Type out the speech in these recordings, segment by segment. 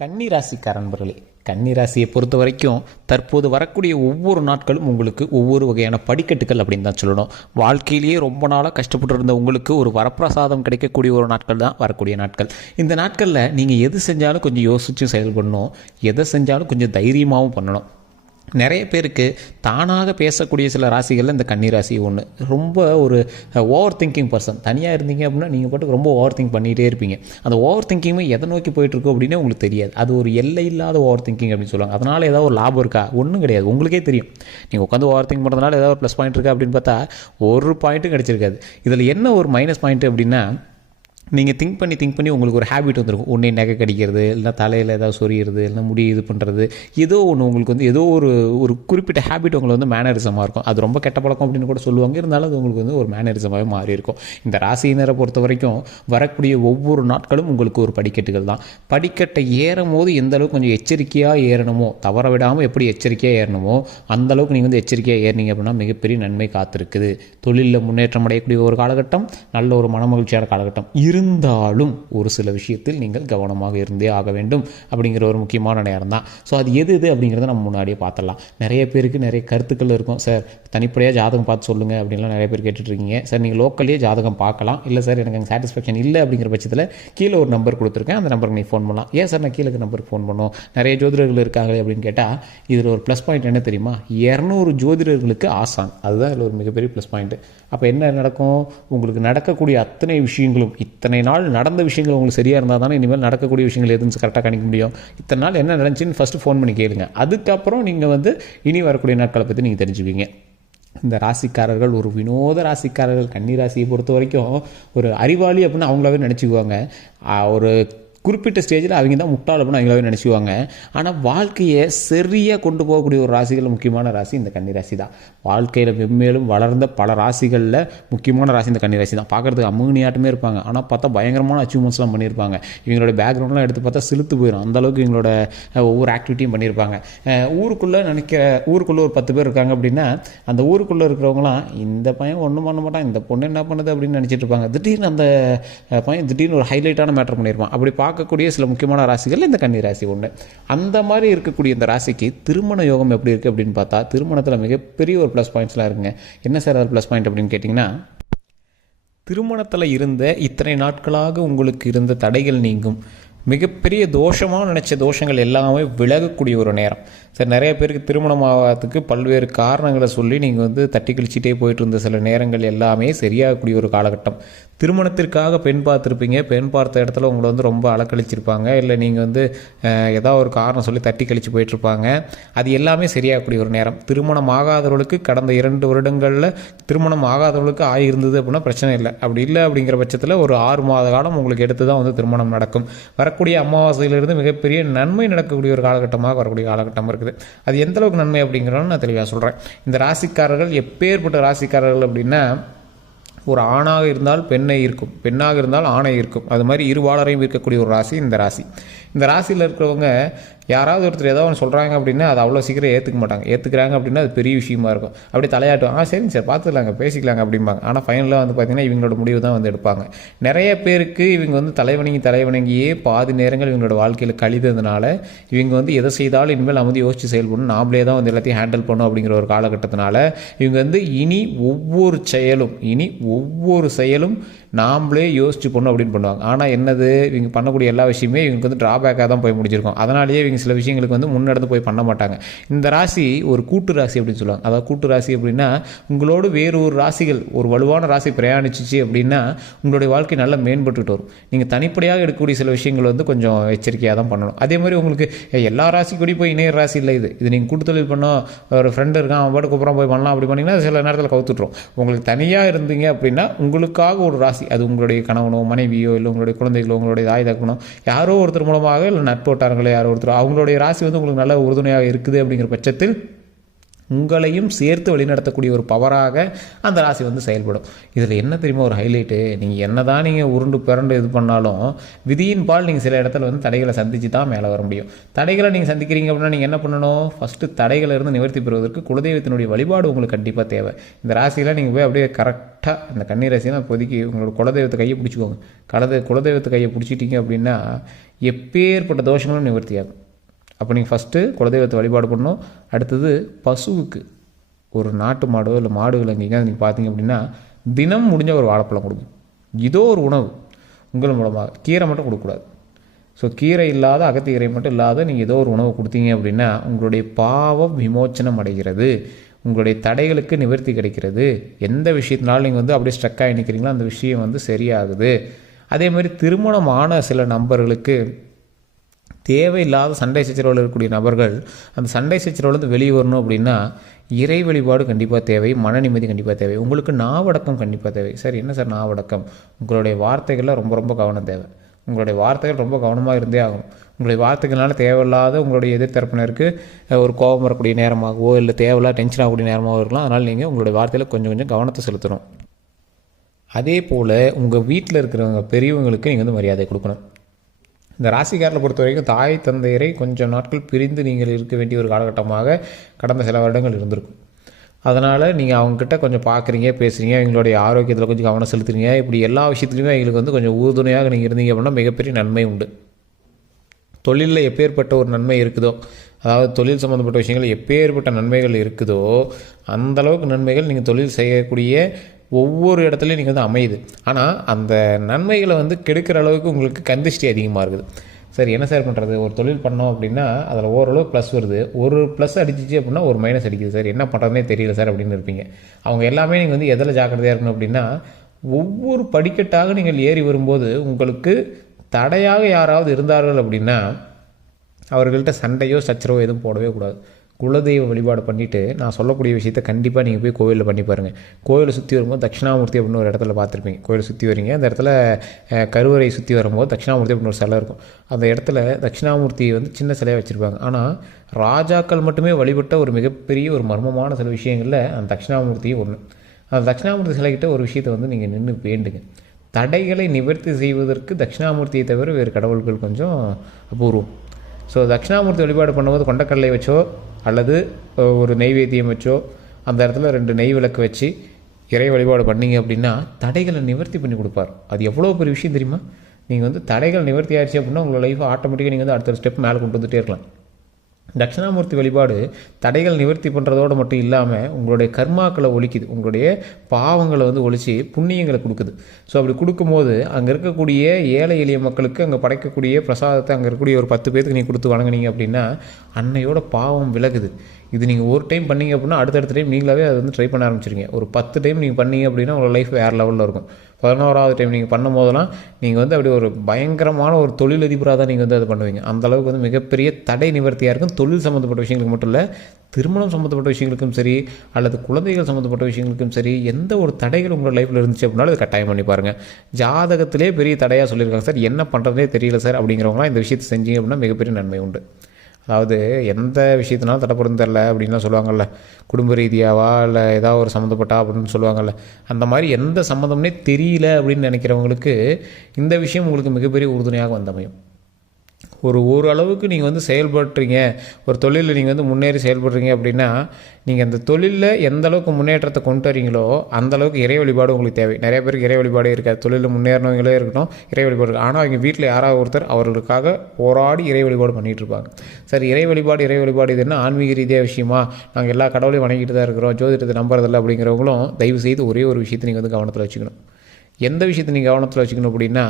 கன்னி ராசிக்கார நண்பர்களே, கன்னி ராசியை பொறுத்த வரைக்கும் தற்போது வரக்கூடிய ஒவ்வொரு நாட்களும் உங்களுக்கு ஒவ்வொரு வகையான படிக்கட்டுகள் அப்படின்னு தான் சொல்லணும். வாழ்க்கையிலேயே ரொம்ப நாளாக கஷ்டப்பட்டு இருந்த உங்களுக்கு ஒரு வரப்பிரசாதம் கிடைக்கக்கூடிய ஒரு நாட்கள் தான் வரக்கூடிய நாட்கள். இந்த நாட்களில் நீங்கள் எது செஞ்சாலும் கொஞ்சம் யோசித்து செயல்படணும், எதை செஞ்சாலும் கொஞ்சம் தைரியமாகவும் பண்ணணும். நிறைய பேருக்கு தானாக பேசக்கூடிய சில ராசிகளில் இந்த கன்னி ராசி ஒன்று. ரொம்ப ஒரு ஓவர் திங்கிங் பர்சன். தனியாக இருந்தீங்க அப்படின்னா நீங்கள் பாட்டுக்கு ரொம்ப ஓவர் திங்க் பண்ணிகிட்டே இருப்பீங்க. அந்த ஓவர் திங்கிங்குமே எதை நோக்கி போயிட்டுருக்கோம் அப்படின்னு உங்களுக்கு தெரியாது. அது ஒரு எல்லை இல்லாத ஓவர் திங்கிங் அப்படின்னு சொல்லுவாங்க. அதனால் ஏதாவது ஒரு லாபம் இருக்கா? ஒன்றும் கிடையாது. உங்களுக்கே தெரியும். நீங்கள் உட்காந்து ஓவர் திங்க் பண்ணுறதுனால ஏதாவது ஒரு ப்ளஸ் பாயிண்ட் இருக்கா அப்படின்னு பார்த்தா ஒரு பாயிண்ட்டும் கிடச்சிருக்காது. இதில் என்ன ஒரு மைனஸ் பாயிண்ட் அப்படின்னா, நீங்கள் திங்க் பண்ணி உங்களுக்கு ஒரு ஹேபிட் வந்துருக்கும். ஒன்றே நகை கடிக்கிறது, இல்லைனா தலையில் ஏதாவது சொறிகிறது, இல்லைனா முடி இது பண்ணுறது, ஏதோ ஒன்று உங்களுக்கு வந்து ஏதோ ஒரு குறிப்பிட்ட ஹேபிட் உங்களுக்கு வந்து மேனரிசமாக இருக்கும். அது ரொம்ப கெட்ட பழக்கம் அப்படின்னு கூட சொல்லுவாங்க. இருந்தாலும் அது உங்களுக்கு வந்து ஒரு மேனரிசமாகவே மாறி இருக்கும். இந்த ராசியினரை பொறுத்த வரைக்கும் வரக்கூடிய ஒவ்வொரு நாட்களும் உங்களுக்கு ஒரு படிக்கட்டுகள் தான். படிக்கட்டை ஏறும் போது எந்த அளவுக்கு கொஞ்சம் எச்சரிக்கையாக ஏறணுமோ, தவற விடாமல் எப்படி எச்சரிக்கையாக ஏறணுமோ அந்தளவுக்கு நீங்கள் வந்து எச்சரிக்கையாக ஏறினீங்க அப்படின்னா மிகப்பெரிய நன்மை காத்திருக்குது. தொழிலில் முன்னேற்றம் அடையக்கூடிய ஒரு காலகட்டம், நல்ல ஒரு மனமகிழ்ச்சியான காலகட்டம். இருந்தாலும் ஒரு சில விஷயத்தில் நீங்கள் கவனமாக இருந்தே ஆக வேண்டும் அப்படிங்கிற ஒரு முக்கியமான நேரம் தான். ஸோ அது எது அப்படிங்கிறத நம்ம முன்னாடியே பார்த்துடலாம். நிறைய பேருக்கு நிறைய கருத்துக்கள் இருக்கும். சார் தனிப்படையாக ஜாதகம் பார்த்து சொல்லுங்கள் அப்படின்லாம் நிறைய பேர் கேட்டுட்ருக்கீங்க. சார் நீங்கள் லோக்கல்லேயே ஜாதகம் பார்க்கலாம். இல்லை சார் எனக்கு அங்கே சாட்டிஸ்ஃபேக்ஷன் இல்லை அப்படிங்கிற பட்சத்தில் கீழே ஒரு நம்பர் கொடுத்துருக்கேன், அந்த நம்பருக்கு நீங்கள் ஃபோன் பண்ணலாம். ஏன் சார் நான் கீழே நம்பருக்கு ஃபோன் பண்ணோம், நிறைய ஜோதிடர்கள் இருக்காங்களே அப்படின்னு கேட்டால் இதில் ஒரு ப்ளஸ் பாயிண்ட் என்ன தெரியுமா? 200 ஜோதிடர்களுக்கு ஆசான். அதுதான் இதில் ஒரு மிகப்பெரிய ப்ளஸ் பாயிண்ட்டு. அப்போ என்ன நடக்கும்? உங்களுக்கு நடக்கக்கூடிய அத்தனை விஷயங்களும், இத்தனை நாள் நடந்த விஷயங்கள் உங்களுக்கு சரியாக இருந்தால் தானே இனிமேல் நடக்கக்கூடிய விஷயங்கள் எதுன்னு கரெக்டாக கணிக்க முடியும். இத்தனை நாள் என்ன நடந்துச்சுன்னு ஃபஸ்ட்டு ஃபோன் பண்ணி கேளுங்க. அதுக்கப்புறம் நீங்கள் வந்து இனி வரக்கூடிய நாட்களை பற்றி நீங்கள் தெரிஞ்சுக்குவீங்க. இந்த ராசிக்காரர்கள் ஒரு வினோத ராசிக்காரர்கள். கன்னி ராசியை பொறுத்த வரைக்கும் ஒரு அறிவாளி அப்படின்னு அவங்களாவே நினச்சிக்குவாங்க. ஒரு குறிப்பிட்ட ஸ்டேஜில் அவங்க தான் முட்டாள் அப்படின்னு அவங்களாவே நினச்சிக்குவாங்க. ஆனால் வாழ்க்கையை சரியாக கொண்டு போகக்கூடிய ஒரு ராசிகள், முக்கியமான ராசி இந்த கன்னி ராசி தான். வாழ்க்கையில் மென்மேலும் வளர்ந்த பல ராசிகளில் முக்கியமான ராசி இந்த கன்னி ராசி தான். பார்க்குறதுக்கு அம்முனியாட்டமே இருப்பாங்க, ஆனால் பார்த்தா பயங்கரமான அச்சீவ்மெண்ட்ஸ்லாம் பண்ணியிருப்பாங்க. இவங்களோட பேக்ரவுண்ட்லாம் எடுத்து பார்த்தா சிலுத்து போயிடும். அந்தளவுக்கு இவங்களோட ஒவ்வொரு ஆக்டிவிட்டியும் பண்ணியிருப்பாங்க. ஊருக்குள்ளே ஒரு 10 பேர் இருக்காங்க அப்படின்னா அந்த ஊருக்குள்ளே இருக்கிறவங்களாம் இந்த பையன் ஒன்றும் பண்ண மாட்டான், இந்த பொண்ணு என்ன பண்ணுது அப்படின்னு நினச்சிட்டு இருப்பாங்க. திடீர்னு அந்த பையன் திடீர்னு ஒரு ஹைலைட்டான மேட்டர் பண்ணியிருப்பான். அப்படி பார்க்கக்கூடிய சில முக்கியமான ராசிகள் இந்த கன்னி ராசி ஒன்று. அந்த மாதிரி இருக்கக்கூடிய இந்த ராசிக்கு திருமண யோகம் எப்படி இருக்குது அப்படின்னு பார்த்தா திருமணத்தில் மிகப்பெரிய ஒரு ப்ளஸ் பாயிண்ட்ஸ்லாம் இருக்குங்க. என்ன சார் அது ப்ளஸ் பாயிண்ட் அப்படின்னு கேட்டிங்கன்னா, திருமணத்தில் இருந்த இத்தனை நாட்களாக உங்களுக்கு இருந்த தடைகள் நீங்கும். மிகப்பெரிய தோஷமாக நினச்ச தோஷங்கள் எல்லாமே விலகக்கூடிய ஒரு நேரம். சார் நிறைய பேருக்கு திருமணம் ஆகிறதுக்கு பல்வேறு காரணங்களை சொல்லி நீங்கள் வந்து தட்டி கழிச்சிட்டே போயிட்டு இருந்த சில நேரங்கள் எல்லாமே சரியாகக்கூடிய ஒரு காலகட்டம். திருமணத்திற்காக பெண் பார்த்துருப்பீங்க, பெண் பார்த்த இடத்துல உங்களை வந்து ரொம்ப அலக்கழிச்சிருப்பாங்க, இல்லை நீங்கள் வந்து ஏதாவது ஒரு காரணம் சொல்லி தட்டி கழிச்சு போயிட்டுருப்பாங்க. அது எல்லாமே சரியாகக்கூடிய ஒரு நேரம். திருமணம் ஆகாதவர்களுக்கு கடந்த 2 வருடங்களில் திருமணம் ஆகாதவர்களுக்கு ஆகியிருந்தது அப்படின்னா பிரச்சனை இல்லை. அப்படி இல்லை அப்படிங்கிற பட்சத்தில் ஒரு 6 மாத காலம் உங்களுக்கு எடுத்து தான் வந்து திருமணம் நடக்கும். வரக்கூடிய அமாவாசையிலிருந்து மிகப்பெரிய நன்மை நடக்கக்கூடிய ஒரு காலகட்டமாக வரக்கூடிய காலகட்டம் இருக்குது. அது எந்த அளவுக்கு நன்மை அப்படிங்கிறத நான் தெளிவாக சொல்கிறேன். இந்த ராசிக்காரர்கள் எப்பேற்பட்ட ராசிக்காரர்கள் அப்படின்னா, ஒரு ஆணாக இருந்தால் பெண்ணை இருக்கும், பெண்ணாக இருந்தால் ஆணை இருக்கும். அது மாதிரி இருவாளரையும் இருக்கக்கூடிய ஒரு ராசி இந்த ராசி. இந்த ராசியில் இருக்கிறவங்க யாராவது ஒருத்தர் ஏதோ ஒன்று சொல்கிறாங்க அப்படின்னா அது அவ்வளோ சீக்கிரம் ஏற்றுக்க மாட்டாங்க. ஏற்றுக்கிறாங்க அப்படின்னா அது பெரிய விஷயமா இருக்கும். அப்படி தலையாட்டுவாங்க, சரிங்க சார் பார்த்துக்கலாங்க, பேசிக்கலாங்க அப்படிம்பாங்க. ஆனால் ஃபைனலாக வந்து பார்த்திங்கன்னா இவங்களோட முடிவு தான் வந்து எடுப்பாங்க. நிறைய பேருக்கு இவங்க வந்து தலைவணங்கியே பாதி நேரங்கள் இவங்களோட வாழ்க்கையில் கழிததுனால இவங்க வந்து எதை செய்தாலும் இனிமேல் நம்ம வந்து யோசித்து செயல்படணும், நாமளே தான் வந்து எல்லாத்தையும் ஹேண்டில் பண்ணணும் அப்படிங்கிற ஒரு காலகட்டத்தினால இவங்க வந்து இனி ஒவ்வொரு செயலும் நாமளே யோசிச்சு பண்ணணும் அப்படின்னு பண்ணுவாங்க. ஆனால் என்னது, இவங்க பண்ணக்கூடிய எல்லா விஷயமே இவங்களுக்கு வந்து ட்ராபேக்காக தான் போய் முடிஞ்சிருக்கும். அதனாலேயே இவங்க சில விஷயங்களுக்கு வந்து முன்னெடுத்து போய் பண்ண மாட்டாங்க. இந்த ராசி ஒரு கூட்டு ராசி அப்படின்னு சொல்லுவாங்க. அதாவது கூட்டு ராசி அப்படின்னா உங்களோடு வேறு ஒரு ராசிகள், ஒரு வலுவான ராசி பிரயாணிச்சிச்சு அப்படின்னா உங்களுடைய வாழ்க்கை நல்லா மேம்பட்டுட்டு வரும். நீங்கள் தனிப்படையாக எடுக்கக்கூடிய சில விஷயங்கள் வந்து கொஞ்சம் எச்சரிக்கையாக தான் பண்ணணும். அதே மாதிரி உங்களுக்கு எல்லா ராசி கூடி போய் இணைய ராசி இல்லை இது நீங்கள் கூட்டு தொழில் பண்ணோம், ஒரு ஃப்ரெண்டு இருக்கான் அவன் பாட்டுக்கு அப்புறம் போய் பண்ணலாம் அப்படி பண்ணிங்கன்னா சில நேரத்தில் கவுத்துட்ரும். உங்களுக்கு தனியாக இருந்தீங்க அப்படின்னா உங்களுக்காக ஒரு ராசி, அது உங்களுடைய கணவனோ மனைவியோ இல்லை உங்களுடைய குழந்தைகளோ உங்களுடைய தாய் தக்கனோ யாரோ ஒருத்தர் மூலமாக இல்லை நட்போட்டாரங்களோ யாரோ ஒருத்தர் அவங்களுடைய ராசி வந்து உங்களுக்கு நல்ல உறுதுணையாக இருக்குது அப்படிங்கிற பட்சத்தில் உங்களையும் சேர்த்து வழிநடத்தக்கூடிய ஒரு பவராக அந்த ராசி வந்து செயல்படும். இதில் என்ன தெரியுமா ஒரு ஹைலைட்டு, நீங்கள் என்ன தான் நீங்கள் உருண்டு பிறண்டு இது பண்ணாலும் விதியின் பால் நீங்கள் சில இடத்துல வந்து தடைகளை சந்தித்து தான் மேலே வர முடியும். தடைகளை நீங்கள் சந்திக்கிறீங்க அப்படின்னா நீங்கள் என்ன பண்ணணும், ஃபஸ்ட்டு தடைகளை இருந்து நிவர்த்தி பெறுவதற்கு குலதெய்வத்தினுடைய வழிபாடு உங்களுக்கு கண்டிப்பாக தேவை. இந்த ராசியில் நீங்கள் போய் அப்படியே கரெக்டாக இந்த கன்னி ராசினா இப்போதைக்கு உங்களோட குலதெய்வத்தை கையை பிடிச்சிக்கோங்க. குலதெய்வத்தை கையை பிடிச்சிட்டிங்க அப்படின்னா எப்பேற்பட்ட தோஷங்களும் நிவர்த்தி ஆகும். அப்போ நீங்கள் ஃபஸ்ட்டு குலதெய்வத்தை வழிபாடு பண்ணணும். அடுத்தது பசுவுக்கு ஒரு நாட்டு மாடோ இல்லை மாடுகள் எங்கேயாவது நீங்கள் பார்த்தீங்க அப்படின்னா தினம் முடிஞ்ச ஒரு வாழைப்பழம் கொடுக்கும். இதோ ஒரு உணவு உங்கள் மூலமாக. கீரை மட்டும் கொடுக்கக்கூடாது. ஸோ கீரை இல்லாத அகத்திக்கீரை மட்டும் இல்லாத நீங்கள் ஏதோ ஒரு உணவு கொடுத்தீங்க அப்படின்னா உங்களுடைய பாவம் விமோச்சனம் அடைகிறது, உங்களுடைய தடைகளுக்கு நிவர்த்தி கிடைக்கிறது. எந்த விஷயத்தினாலும் நீங்கள் வந்து அப்படியே ஸ்ட்ரக் ஆகி நிற்கிறீங்களோ அந்த விஷயம் வந்து சரியாகுது. அதே மாதிரி திருமணமான சில நபர்களுக்கு தேவையில்லாத சண்டை சச்சரவில் இருக்கக்கூடிய நபர்கள் அந்த சண்டை சச்சரவுலேருந்து வெளியே வரணும் அப்படின்னா இறை வழிபாடு கண்டிப்பாக தேவை, மன நிம்மதி கண்டிப்பாக தேவை. உங்களுக்கு நாவடக்கம் கண்டிப்பாக தேவை. சார் என்ன சார் நாவடக்கம்? உங்களுடைய வார்த்தைகளில் ரொம்ப ரொம்ப கவனம் தேவை. உங்களுடைய வார்த்தைகள் ரொம்ப கவனமாக இருந்தே ஆகும். உங்களுடைய வார்த்தைகளால் தேவையில்லாத உங்களுடைய எதிர்த்தரப்பினருக்கு ஒரு கோபம் வரக்கூடிய நேரமாகவோ இல்லை தேவையில்லாத டென்ஷன் ஆகக்கூடிய நேரமாகவோ இருக்கலாம். அதனால் நீங்கள் உங்களுடைய வார்த்தையில் கொஞ்சம் கொஞ்சம் கவனத்தை செலுத்தணும். அதே போல் உங்கள் வீட்டில் இருக்கிறவங்க பெரியவங்களுக்கு நீங்கள் வந்து மரியாதை கொடுக்கணும். இந்த ராசிக்காரரை பொறுத்த வரைக்கும் தாய் தந்தையரை கொஞ்சம் நாட்கள் பிரிந்து நீங்கள் இருக்க வேண்டிய ஒரு காலகட்டமாக கடந்த சில வருடங்கள் இருந்திருக்கும். அதனால் நீங்கள் அவங்கக்கிட்ட கொஞ்சம் பார்க்குறீங்க, பேசுகிறீங்க, அவங்களுடைய ஆரோக்கியத்தில் கொஞ்சம் கவனம் செலுத்துறீங்க. இப்படி எல்லா விஷயத்துலையுமே அவங்களுக்கு வந்து கொஞ்சம் உறுதுணையாக நீங்கள் இருந்தீங்க அப்படின்னா மிகப்பெரிய நன்மை உண்டு. தொழிலில் எப்பேற்பட்ட ஒரு நன்மை இருக்குதோ, அதாவது தொழில் சம்மந்தப்பட்ட விஷயங்கள் எப்பேற்பட்ட நன்மைகள் இருக்குதோ அந்தளவுக்கு நன்மைகள் நீங்கள் தொழில் செய்யக்கூடிய ஒவ்வொரு இடத்துலையும் நீங்கள் வந்து அமையுது. ஆனால் அந்த நன்மைகளை வந்து கெடுக்கிற அளவுக்கு உங்களுக்கு கந்திஷ்டி அதிகமாக இருக்குது. சரி என்ன சார் பண்ணுறது, ஒரு தொழில் பண்ணோம் அப்படின்னா அதில் ஓரளவு ப்ளஸ் வருது, ஒரு ப்ளஸ் அடிச்சிச்சு அப்படின்னா ஒரு மைனஸ் அடிக்குது சார், என்ன பண்ணுறதுனே தெரியல சார் அப்படின்னு இருப்பீங்க. அவங்க எல்லாமே நீங்கள் வந்து எதில் ஜாக்கிரதையாக இருக்கணும் அப்படின்னா ஒவ்வொரு படிக்கட்டாக நீங்கள் ஏறி வரும்போது உங்களுக்கு தடையாக யாராவது இருந்தார்கள் அப்படின்னா அவர்கள்ட்ட சண்டையோ சச்சரவோ எதுவும் போடவே கூடாது. குலதெய்வ வழிபாடு பண்ணிவிட்டு நான் சொல்லக்கூடிய விஷயத்தை கண்டிப்பாக நீங்கள் போய் கோவிலில் பண்ணி பாருங்கள். கோவிலை சுற்றி வரும்போது தட்சிணாமூர்த்தி அப்படின்னு ஒரு இடத்துல பார்த்துருப்பீங்க. கோவிலை சுற்றி வரீங்க, அந்த இடத்துல கருவறை சுற்றி வரும்போது தட்சிணாமூர்த்தி அப்படின்னு ஒரு சிலை இருக்கும். அந்த இடத்துல தட்சிணாமூர்த்தி வந்து சின்ன சிலையாக வச்சுருப்பாங்க. ஆனால் ராஜாக்கள் மட்டுமே வழிபட்ட ஒரு மிகப்பெரிய ஒரு மர்மமான சில விஷயங்களில் அந்த தட்சிணாமூர்த்தியும் ஒன்று. அந்த தட்சிணாமூர்த்தி சிலைக்கிட்ட ஒரு விஷயத்தை வந்து நீங்கள் நின்று வேண்டுங்க. தடைகளை நிவர்த்தி செய்வதற்கு தட்சிணாமூர்த்தியை தவிர வேறு கடவுள்கள் கொஞ்சம் அபூர்வம். ஸோ தட்சிணாமூர்த்தி வழிபாடு பண்ணும்போது கொண்டக்கடலை வச்சோ அல்லது ஒரு நெய்வேத்தியம் வச்சோ அந்த இடத்துல 2 நெய் விளக்கு வச்சு இறை வழிபாடு பண்ணிங்க அப்படின்னா தடைகளை நிவர்த்தி பண்ணி கொடுப்பார். அது எவ்வளோ பெரிய விஷயம் தெரியுமா? நீங்கள் வந்து தடைகள் நிவர்த்தி ஆயிடுச்சு அப்படின்னா உங்களோட லைஃப் ஆட்டோமேட்டிக்காக நீங்கள் வந்து அடுத்த ஸ்டெப் மேலே கொண்டு வந்துகிட்டே இருக்கலாம். தட்சிணாமூர்த்தி வழிபாடு தடைகள் நிவர்த்தி பண்ணுறதோடு மட்டும் இல்லாமல் உங்களுடைய கர்மாக்களை ஒழிக்குது, உங்களுடைய பாவங்களை வந்து ஒழித்து புண்ணியங்களை கொடுக்குது. ஸோ அப்படி கொடுக்கும்போது அங்கே இருக்கக்கூடிய ஏழை எளிய மக்களுக்கு அங்கே படைக்கக்கூடிய பிரசாதத்தை அங்கே இருக்கக்கூடிய ஒரு 10 பேருக்கு நீங்கள் கொடுத்து வணங்குனீங்க அப்படின்னா அன்னையோட பாவம் விலகுது. இது நீங்கள் ஒரு டைம் பண்ணிங்க அப்படின்னா அடுத்தடுத்த டைம் நீங்களாவே அதை வந்து ட்ரை பண்ண ஆரம்பிச்சிருங்க. ஒரு 10 டைம் நீங்கள் பண்ணீங்க அப்படின்னா உங்களோட லைஃப் வேறு லெவலில் இருக்கும். 11வது டைம் நீங்கள் பண்ணும் போதெல்லாம் நீங்கள் வந்து அப்படி ஒரு பயங்கரமான ஒரு தொழிலதிபராக தான் நீங்கள் வந்து அதை பண்ணுவீங்க. அந்தளவுக்கு வந்து மிகப்பெரிய தடை நிவர்த்தியாக இருக்கும். தொழில் சம்மந்தப்பட்ட விஷயங்களுக்கு மட்டும் இல்லை, திருமணம் சம்மந்தப்பட்ட விஷயங்களுக்கும் சரி அல்லது குழந்தைகள் சம்மந்தப்பட்ட விஷயங்களுக்கும் சரி எந்த ஒரு தடைகள் உங்களோட லைஃப்பில் இருந்துச்சு அப்படின்னாலும் அதை கட்டாயம் பண்ணி பாருங்கள். ஜாதகத்திலே பெரிய தடையாக சொல்லியிருக்காங்க சார், என்ன பண்ணுறதே தெரியல சார் அப்படிங்கிறவங்களாம் இந்த விஷயத்தை செஞ்சீங்க அப்படின்னா மிகப்பெரிய நன்மை உண்டு. அதாவது எந்த விஷயத்தினாலும் தடைப்படுறது தெரில அப்படின்லாம் சொல்லுவாங்கள்ல, குடும்ப ரீதியாவா இல்லை ஏதாவது ஒரு சம்மந்தப்பட்டா அப்படின்னு சொல்லுவாங்கள்ல, அந்த மாதிரி எந்த சம்மந்தம்னே தெரியல அப்படின்னு நினைக்கிறவங்களுக்கு இந்த விஷயம் உங்களுக்கு மிகப்பெரிய உறுதுணையாக வந்தமையும். ஓரளவுக்கு நீங்கள் வந்து செயல்படுறீங்க, ஒரு தொழிலில் நீங்கள் வந்து முன்னேறி செயல்படுறீங்க அப்படின்னா நீங்கள் அந்த தொழிலில் எந்த அளவுக்கு முன்னேற்றத்தை கொண்டு வரீங்களோ அந்தளவுக்கு இறை வழிபாடு உங்களுக்கு தேவை. நிறைய பேருக்கு இறை வழிபாடே இருக்காது. தொழிலில் முன்னேறினவங்களே இருக்கட்டும், இறை வழிபாடு இருக்குது. ஆனால் அவங்க வீட்டில் யாராவது ஒருத்தர் அவர்களுக்காக போராடி இறை வழிபாடு பண்ணிகிட்டு இருப்பாங்க. சரி, இறை வழிபாடு இது என்ன ஆன்மீக ரீதியாக விஷயமா, நாங்கள் எல்லா கடவுளையும் வணங்கிட்டு தான் இருக்கிறோம், ஜோதிடத்தை நம்புறதில்லை அப்படிங்கிறவங்களும் தயவு செய்து ஒரே ஒரு விஷயத்தை நீங்கள் வந்து கவனத்தில் வச்சுக்கணும். எந்த விஷயத்தை நீங்கள் கவனத்தில் வச்சுக்கணும் அப்படின்னா,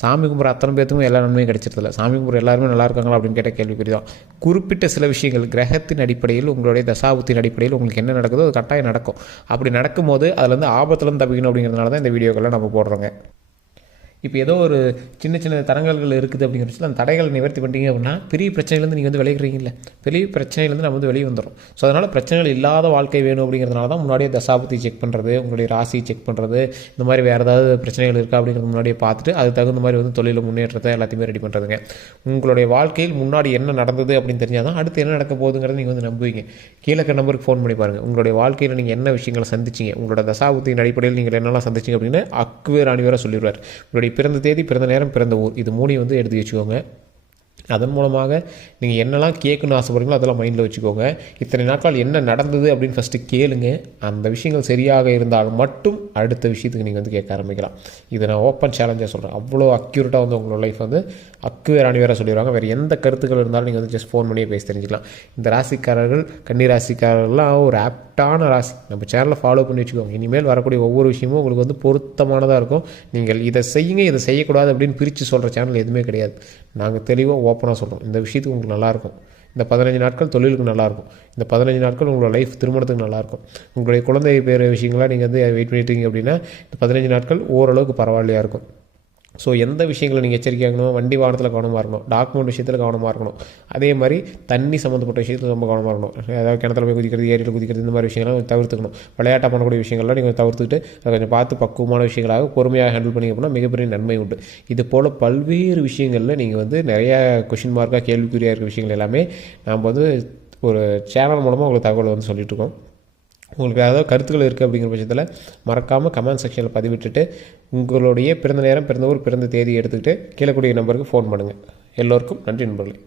சாமி கும்பிட்ற அத்தனை பேர்த்துக்கும் எல்லா நன்மையும் கிடைச்சிருதில்ல. சாமி கும்பிட்ற எல்லாருமே நல்லா இருக்காங்களா அப்படின்னு கேட்ட கேள்விக்குறி தான். குறிப்பிட்ட சில விஷயங்கள் கிரகத்தின் அடிப்படையில் உங்களுடைய தசாபுத்தின் அடிப்படையில் உங்களுக்கு என்ன நடக்குதோ அது கட்டாயம் நடக்கும். அப்படி நடக்கும்போது அதில் வந்து ஆபத்துலேருந்து தப்பிக்கணும் அப்படிங்கிறதுனால தான் இந்த வீடியோக்கெல்லாம் நம்ம போடுறோங்க. இப்போ ஏதோ ஒரு சின்ன சின்ன தடங்கல்கள் இருக்குது அப்படிங்கிற பட்சத்தில் அந்த தடைகளை நிவர்த்தி பண்ணிட்டீங்க அப்படின்னா பெரிய பிரச்சனையிலேருந்து நீங்கள் வந்து விளையிறீங்கல்ல, பெரிய பிரச்சனையிலேருந்து நம்ம வந்து வெளியே வந்துடும். ஸோ அதனால் பிரச்சனைகள் இல்லாத வாழ்க்கை வேணும் அப்படிங்கிறதுனால தான் முன்னாடியே தசாபதி செக் பண்ணுறது, உங்களுடைய ராசி செக் பண்ணுறது, இந்த மாதிரி வேறு ஏதாவது பிரச்சனைகள் இருக்கா அப்படிங்கிறது முன்னாடியே பார்த்துட்டு அது தகுந்த மாதிரி வந்து தொழிலில் முன்னேற்றத்தை எல்லாத்தையுமே ரெடி பண்ணுறதுங்க. உங்களுடைய வாழ்க்கையில் முன்னாடி என்ன நடந்தது அப்படின்னு தெரிஞ்சால் தான் அடுத்து என்ன நடக்க போகுதுங்கிறத நீங்கள் வந்து நம்புவீங்க. கீழே நம்பருக்கு ஃபோன் பண்ணி பாருங்கள். உங்களுடைய வாழ்க்கையில் நீங்கள் என்ன விஷயங்களை சந்திச்சிங்க, உங்களோட தசாபத்தியின் அடிப்படையில் நீங்கள் என்னெல்லாம் சந்திச்சிங்க அப்படின்னு அக்குவேர் அணிவேராக சொல்லிடுவார். உங்களுடைய பிறந்த தேதி, பிறந்த நேரம், பிறந்த ஊர், இது 3 வந்து எடுத்து வச்சுக்கோங்க. அதன் மூலமாக நீங்கள் என்னெல்லாம் கேட்கணும்னு ஆசைப்படுறீங்களோ அதெல்லாம் மைண்டில் வச்சுக்கோங்க. இத்தனை நாட்கள் என்ன நடந்தது அப்படின்னு ஃபஸ்ட்டு கேளுங்க. அந்த விஷயங்கள் சரியாக இருந்தால் மட்டும் அடுத்த விஷயத்துக்கு நீங்கள் வந்து கேட்க ஆரம்பிக்கலாம். இதை நான் ஓப்பன் சேலஞ்சாக சொல்கிறேன். அவ்வளோ அக்யூரேட்டாக வந்து உங்களோட லைஃப் வந்து அக்குவேர் அணிவேராக சொல்லிடுவாங்க. வேறு எந்த கருத்துக்கள் இருந்தாலும் நீங்கள் வந்து ஜஸ்ட் ஃபோன் பண்ணியே பேசி தெரிஞ்சுக்கலாம். இந்த ராசிக்காரர்கள், கன்னி ராசிக்காரர்கள்லாம் ஒரு ஆப்டான ராசி. நம்ம சேனலை ஃபாலோ பண்ணி வச்சுக்கோங்க. இனிமேல் வரக்கூடிய ஒவ்வொரு விஷயமும் உங்களுக்கு வந்து பொருத்தமானதாக இருக்கும். நீங்கள் இதை செய்யுங்க, இதை செய்யக்கூடாது அப்படின்னு பிரித்து சொல்கிற சேனல் எதுவுமே கிடையாது. நாங்கள் தெளிவாக ஓப்பனாக சொல்கிறோம். இந்த விஷயத்துக்கு உங்களுக்கு நல்லாயிருக்கும். இந்த 15 நாட்கள் தொழிலுக்கு நல்லாயிருக்கும். இந்த 15 நாட்கள் உங்களோட லைஃப் திருமணத்துக்கு நல்லாயிருக்கும். உங்களுடைய குழந்தை பேர் விஷயங்களாக நீங்கள் வந்து வெயிட் பண்ணிட்டீங்க அப்படின்னா இந்த 15 நாட்கள் ஓரளவுக்கு பரவாயில்லையாக இருக்கும். ஸோ எந்த விஷயங்களை நீங்கள் எச்சரிக்கையாக இருக்கணும், வண்டி வாகனத்தில் கவனமாக இருக்கணும், டாக்குமெண்ட் விஷயத்தில் கவனமாக இருக்கணும். அதே மாதிரி தண்ணி சம்மந்தப்பட்ட விஷயத்தில் ரொம்ப கவனமாக இருக்கணும். அதாவது கிணத்துல போய் குதிக்கிறது, ஏரியில் குதிக்கிறது, இந்த மாதிரி விஷயங்கள்லாம் தவிர்த்துக்கணும். விளையாட்டாக பண்ணக்கூடிய விஷயங்கள்லாம் நீங்கள் தவிர்த்துக்கிட்டு அதை கொஞ்சம் பார்த்து பக்குவமான விஷயங்களாக பொறுமையாக ஹேண்டில் பண்ணிங்க அப்படின்னா மிகப்பெரிய நன்மை உண்டு. இது போல் பல்வேறு விஷயங்களில் நீங்கள் வந்து நிறையா கொஷின் மார்க்காக கேள்விக்குறியாக இருக்கிற விஷயங்கள் எல்லாமே நாம் வந்து ஒரு சேனல் மூலமாக உங்களுக்கு தகவல் வந்து சொல்லிகிட்ருக்கோம். உங்களுக்கு ஏதாவது கருத்துக்கள் இருக்குது அப்படிங்கிற பட்சத்தில் மறக்காமல் கமெண்ட் செக்ஷனில் பதிவிட்டுட்டு உங்களுடைய பிறந்த நேரம், பிறந்த ஊர், பிறந்த தேதி எடுத்துக்கிட்டு கீழே கூடிய நம்பருக்கு ஃபோன் பண்ணுங்கள். எல்லோருக்கும் நன்றி நண்பர்களே.